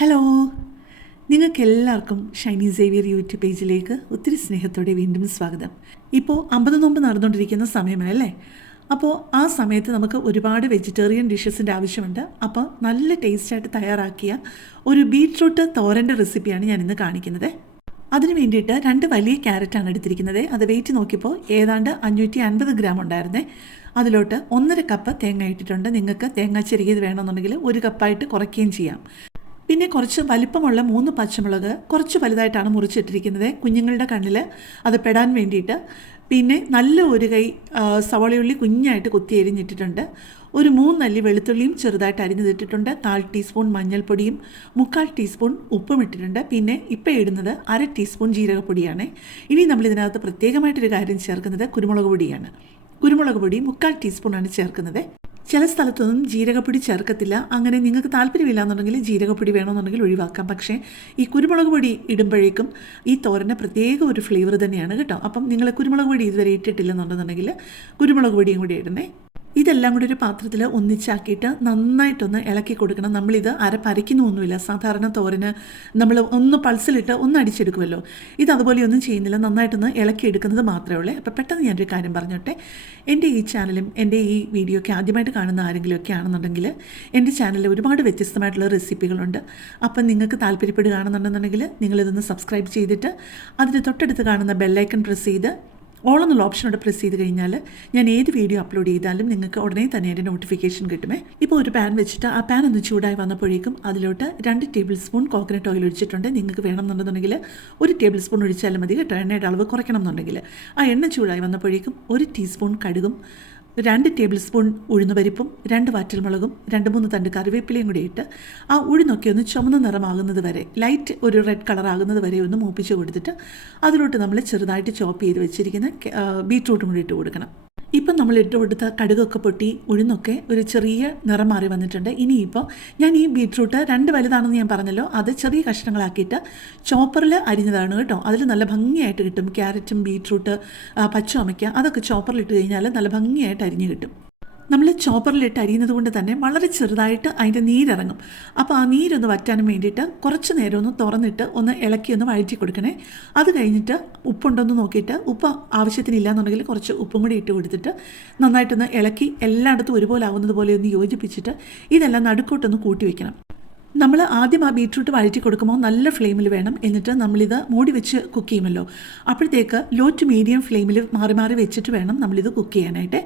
Hello നിങ്ങൾക്ക് എല്ലാവർക്കും Shiny Xavier YouTube പേജിലേക്ക് ഒത്തിരി സ്നേഹത്തോടെ വീണ്ടും സ്വാഗതം. ഇപ്പോൾ അമ്പത് നോമ്പ് നടന്നുകൊണ്ടിരിക്കുന്ന സമയമല്ലേ? അപ്പോൾ ആ സമയത്ത് നമുക്ക് ഒരുപാട് വെജിറ്റേറിയൻ ഡിഷസിന്റെ ആവശ്യമുണ്ട്. അപ്പോൾ നല്ല ടേസ്റ്റായിട്ട് തയ്യാറാക്കിയ ഒരു ബീട്രൂട്ട് തോരന്റെ റെസിപ്പിയാണ് ഞാൻ ഇന്ന് കാണിക്കുന്നത്. അതിന് വേണ്ടിയിട്ട് രണ്ട് വലിയ ക്യാരറ്റാണ് എടുത്തിരിക്കുന്നത്. അത് വെയിറ്റ് നോക്കിയപ്പോൾ ഏതാണ്ട് അഞ്ഞൂറ്റി അൻപത് ഗ്രാം ഉണ്ടായിരുന്നേ. അതിലോട്ട് ഒന്നര കപ്പ് തേങ്ങ ഇട്ടിട്ടുണ്ട്. നിങ്ങൾക്ക് തേങ്ങ ചെറിയത് വേണമെന്നുണ്ടെങ്കിൽ ഒരു കപ്പായിട്ട് കുറയ്ക്കുകയും ചെയ്യാം. പിന്നെ കുറച്ച് വലിപ്പമുള്ള മൂന്ന് പച്ചമുളക് കുറച്ച് വലുതായിട്ടാണ് മുറിച്ചിട്ടിരിക്കുന്നത് കുഞ്ഞുങ്ങളുടെ കണ്ണിൽ അത് പെടാൻ വേണ്ടിയിട്ട്. പിന്നെ നല്ല ഒരു കൈ സവളയുള്ളി കുഞ്ഞായിട്ട് കുത്തി എരിഞ്ഞിട്ടിട്ടുണ്ട് ഒരു മൂന്നല്ലി വെളുത്തുള്ളിയും ചെറുതായിട്ട് അരിഞ്ഞിട്ടിട്ടുണ്ട്. കാൽ ടീസ്പൂൺ മഞ്ഞൾപ്പൊടിയും മുക്കാൽ ടീസ്പൂൺ ഉപ്പും ഇട്ടിട്ടുണ്ട്. പിന്നെ ഇപ്പം ഇടുന്നത് അര ടീസ്പൂൺ ജീരകപ്പൊടിയാണ്. ഇനി നമ്മൾ ഇതിനകത്ത് പ്രത്യേകമായിട്ടൊരു കാര്യം ചേർക്കുന്നത് കുരുമുളക് പൊടിയാണ്. കുരുമുളക് പൊടി മുക്കാൽ ടീസ്പൂണാണ് ചേർക്കുന്നത്. ചില സ്ഥലത്തൊന്നും ജീരകപ്പൊടി ചേർക്കത്തില്ല. അങ്ങനെ നിങ്ങൾക്ക് താല്പര്യമില്ല എന്നുണ്ടെങ്കിൽ ജീരകപ്പൊടി വേണമെന്നുണ്ടെങ്കിൽ ഒഴിവാക്കാം. പക്ഷേ ഈ കുരുമുളക് പൊടി ഇടുമ്പോഴേക്കും ഈ തോരന് പ്രത്യേക ഒരു ഫ്ലേവർ തന്നെയാണ് കേട്ടോ. അപ്പം നിങ്ങൾ കുരുമുളക് പൊടി ഇതുവരെ ഇട്ടിട്ടില്ലെന്നുണ്ടെന്നുണ്ടെങ്കിൽ കുരുമുളക് പൊടിയും കൂടി ഇടണേ. ഇതെല്ലാം കൂടി ഒരു പാത്രത്തിൽ ഒന്നിച്ചാക്കിയിട്ട് നന്നായിട്ടൊന്ന് ഇളക്കി കൊടുക്കണം. നമ്മളിത് അരപ്പരയ്ക്കുന്നൊന്നുമില്ല സാധാരണ തോരന് നമ്മൾ ഒന്ന് പൾസിലിട്ട് ഒന്ന് അടിച്ചെടുക്കുമല്ലോ. ഇത് അതുപോലെ ഒന്നും ചെയ്യുന്നില്ല. നന്നായിട്ടൊന്ന് ഇളക്കി എടുക്കുന്നത് മാത്രമേ ഉള്ളൂ. അപ്പോൾ പെട്ടെന്ന് ഞാനൊരു കാര്യം പറഞ്ഞോട്ടെ. എന്റെ ഈ ചാനലും എന്റെ ഈ വീഡിയോ ഒക്കെ ആദ്യമായിട്ട് കാണുന്ന ആരെങ്കിലുമൊക്കെ ആണെന്നുണ്ടെങ്കിൽ എന്റെ ചാനലിൽ ഒരുപാട് വ്യത്യസ്തമായിട്ടുള്ള റെസിപ്പികളുണ്ട്. അപ്പം നിങ്ങൾക്ക് താല്പര്യപ്പെടുകയാണെന്നുണ്ടെന്നുണ്ടെങ്കിൽ നിങ്ങളിതൊന്ന് സബ്സ്ക്രൈബ് ചെയ്തിട്ട് അതിന് തൊട്ടടുത്ത് കാണുന്ന ബെല്ലൈക്കൺ പ്രസ് ചെയ്ത് ഓൾ എന്നുള്ള ഓപ്ഷനോട് പ്രസ് ചെയ്ത് കഴിഞ്ഞാൽ ഞാൻ ഏത് വീഡിയോ അപ്ലോഡ് ചെയ്താലും നിങ്ങൾക്ക് ഉടനെ തന്നെ എന്റെ നോട്ടിഫിക്കേഷൻ കിട്ടുമേ. ഇപ്പോൾ ഒരു പാൻ വെച്ചിട്ട് ആ പാൻ ഒന്ന് ചൂടായി വന്നപ്പോഴേക്കും അതിലോട്ട് രണ്ട് ടേബിൾ സ്പൂൺ കോക്കനട്ട് ഓയിൽ ഒഴിച്ചിട്ടുണ്ട്. നിങ്ങൾക്ക് വേണമെന്നുണ്ടെന്നുണ്ടെങ്കിൽ ഒരു ടേബിൾ സ്പൂൺ ഒഴിച്ചാലും മതി കേട്ടോ. എണ്ണയുടെ അളവ് കുറയ്ക്കണം എന്നുണ്ടെങ്കിൽ ആ എണ്ണ ചൂടായി വന്നപ്പോഴേക്കും ഒരു ടീസ്പൂൺ കടുകും രണ്ട് ടേബിൾ സ്പൂൺ ഉഴുന്നുപരിപ്പും രണ്ട് വാറ്റൽമുളകും രണ്ട് മൂന്ന് തണ്ട് കറിവേപ്പിലയും കൂടി ഇട്ട് ആ ഉഴുന്നൊക്കെ ഒന്ന് ചുമന്ന നിറമാകുന്നത് വരെ ലൈറ്റ് ഒരു റെഡ് കളർ ആകുന്നത് വരെ ഒന്ന് മൂപ്പിച്ച് കൊടുത്തിട്ട് അതിലോട്ട് നമ്മൾ ചെറുതായിട്ട് ചോപ്പ് ചെയ്ത് വെച്ചിരിക്കുന്ന ബീറ്റ്റൂട്ടും കൂടി ഇട്ട് കൊടുക്കണം. ഇപ്പം നമ്മൾ ഇട്ട് കൊടുത്ത കടുകൊക്കെ പൊട്ടി ഉഴുന്നൊക്കെ ഒരു ചെറിയ നിറം മാറി വന്നിട്ടുണ്ട്. ഇനിയിപ്പോൾ ഞാൻ ഈ ബീട്രൂട്ട് രണ്ട് വലുതാണെന്ന് ഞാൻ പറഞ്ഞല്ലോ. അത് ചെറിയ കഷ്ണങ്ങളാക്കിയിട്ട് ചോപ്പറിൽ അരിഞ്ഞതാണ് കേട്ടോ. അതിൽ നല്ല ഭംഗിയായിട്ട് കിട്ടും. ക്യാരറ്റും ബീട്രൂട്ട് പച്ചമയ്ക്ക അതൊക്കെ ചോപ്പറിൽ ഇട്ട് കഴിഞ്ഞാൽ നല്ല ഭംഗിയായിട്ട് അരിഞ്ഞ് കിട്ടും. നമ്മൾ ചോപ്പറിലിട്ട് അരിയുന്നത് കൊണ്ട് തന്നെ വളരെ ചെറുതായിട്ട് അതിന്റെ നീരിറങ്ങും. അപ്പോൾ ആ നീരൊന്ന് വറ്റാനും വേണ്ടിയിട്ട് കുറച്ച് നേരം ഒന്ന് തുറന്നിട്ട് ഒന്ന് ഇളക്കി ഒന്ന് വഴറ്റി കൊടുക്കണേ. അത് കഴിഞ്ഞിട്ട് ഉപ്പുണ്ടോയെന്ന് നോക്കിയിട്ട് ഉപ്പ് ആവശ്യത്തിനില്ല എന്നുണ്ടെങ്കിൽ കുറച്ച് ഉപ്പും കൂടി ഇട്ട് കൊടുത്തിട്ട് നന്നായിട്ടൊന്ന് ഇളക്കി എല്ലായിടത്തും ഒരുപോലെ ആവുന്നത് പോലെ ഒന്ന് യോജിപ്പിച്ചിട്ട് ഇതെല്ലാം നടുക്കോട്ടൊന്ന് കൂട്ടി വെക്കണം. നമ്മൾ ആദ്യം ആ ബീട്രൂട്ട് വഴറ്റി കൊടുക്കുമ്പോൾ നല്ല ഫ്ലെയിമിൽ വേണം. എന്നിട്ട് നമ്മളിത് മൂടി വെച്ച് കുക്ക് ചെയ്യുമല്ലോ. അപ്പോഴത്തേക്ക് ലോ ടു മീഡിയം ഫ്ലെയിമിൽ മാറി മാറി വെച്ചിട്ട് വേണം നമ്മളിത് കുക്ക് ചെയ്യാനായിട്ട്.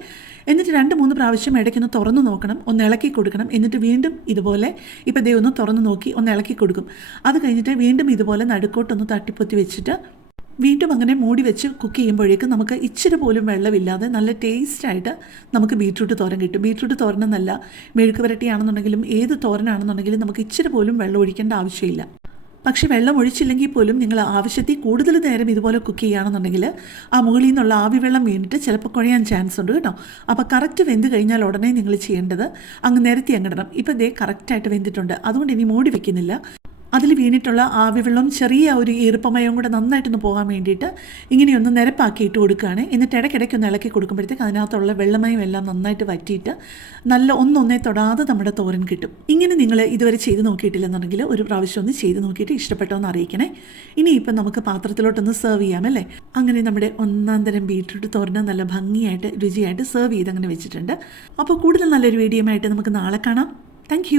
എന്നിട്ട് രണ്ട് മൂന്ന് പ്രാവശ്യം ഇടയ്ക്കൊന്ന് തുറന്ന് നോക്കണം. ഒന്ന് ഇളക്കി കൊടുക്കണം. എന്നിട്ട് വീണ്ടും ഇതുപോലെ ഇപ്പോൾ ദേ ഒന്ന് തുറന്ന് നോക്കി ഒന്ന് ഇളക്കി കൊടുക്കും. അത് കഴിഞ്ഞിട്ട് വീണ്ടും ഇതുപോലെ നടുക്കോട്ടൊന്ന് തട്ടിപ്പൊത്തി വെച്ചിട്ട് വീണ്ടും അങ്ങനെ മൂടി വെച്ച് കുക്ക് ചെയ്യുമ്പോഴേക്കും നമുക്ക് ഇച്ചിരി പോലും വെള്ളമില്ലാതെ നല്ല ടേസ്റ്റായിട്ട് നമുക്ക് ബീട്രൂട്ട് തോരൻ കിട്ടും. ബീട്രൂട്ട് തോരനെന്നല്ല മെഴുക്ക് വരട്ടിയാണെന്നുണ്ടെങ്കിലും ഏത് തോരനാണെന്നുണ്ടെങ്കിലും നമുക്ക് ഇച്ചിരി പോലും വെള്ളം ഒഴിക്കേണ്ട ആവശ്യമില്ല. പക്ഷേ വെള്ളം ഒഴിച്ചില്ലെങ്കിൽ പോലും നിങ്ങൾ ആവശ്യത്തിൽ കൂടുതൽ നേരം ഇതുപോലെ കുക്ക് ചെയ്യുകയാണെന്നുണ്ടെങ്കിൽ ആ മുകളിൽ നിന്നുള്ള ആവി വെള്ളം വീണിട്ട് ചിലപ്പോൾ കുഴയാൻ ചാൻസ് ഉണ്ട് കേട്ടോ. അപ്പോൾ കറക്റ്റ് വെന്ത് കഴിഞ്ഞാൽ ഉടനെ നിങ്ങൾ ചെയ്യേണ്ടത് അങ്ങ് നിരത്തി അങ്ങിടണം ഇപ്പം ദേ കറക്റ്റായിട്ട് വെന്തിട്ടുണ്ട്. അതുകൊണ്ട് ഇനി മൂടി വെക്കുന്നില്ല. അതിൽ വീണിട്ടുള്ള ആവിവെള്ളം ചെറിയ ഒരു ഈർപ്പമയം കൂടെ നന്നായിട്ടൊന്ന് പോകാൻ വേണ്ടിയിട്ട് ഇങ്ങനെയൊന്ന് നിരപ്പാക്കി ഇട്ട് കൊടുക്കുകയാണ്. എന്നിട്ട് ഇടയ്ക്കിടയ്ക്ക് ഒന്ന് ഇളക്കി കൊടുക്കുമ്പോഴത്തേക്ക് അതിനകത്തുള്ള വെള്ളമയം എല്ലാം നന്നായിട്ട് വറ്റിയിട്ട് നല്ല ഒന്നൊന്നേ തൊടാതെ നമ്മുടെ തോരൻ കിട്ടും. ഇങ്ങനെ നിങ്ങൾ ഇതുവരെ ചെയ്ത് നോക്കിയിട്ടില്ലെന്നുണ്ടെങ്കിൽ ഒരു പ്രാവശ്യം ഒന്ന് ചെയ്ത് നോക്കിയിട്ട് ഇഷ്ടപ്പെട്ടോ എന്ന് അറിയിക്കണേ. ഇനിയിപ്പം നമുക്ക് പാത്രത്തിലോട്ടൊന്ന് സെർവ് ചെയ്യാം അല്ലേ? അങ്ങനെ നമ്മുടെ ഒന്നാം തരം ബീട്രൂട്ട് തോരന് നല്ല ഭംഗിയായിട്ട് രുചിയായിട്ട് സെർവ് ചെയ്ത് അങ്ങനെ വെച്ചിട്ടുണ്ട്. അപ്പോൾ കൂടുതൽ നല്ലൊരു വീഡിയോ ആയിട്ട് നമുക്ക് നാളെ കാണാം. താങ്ക്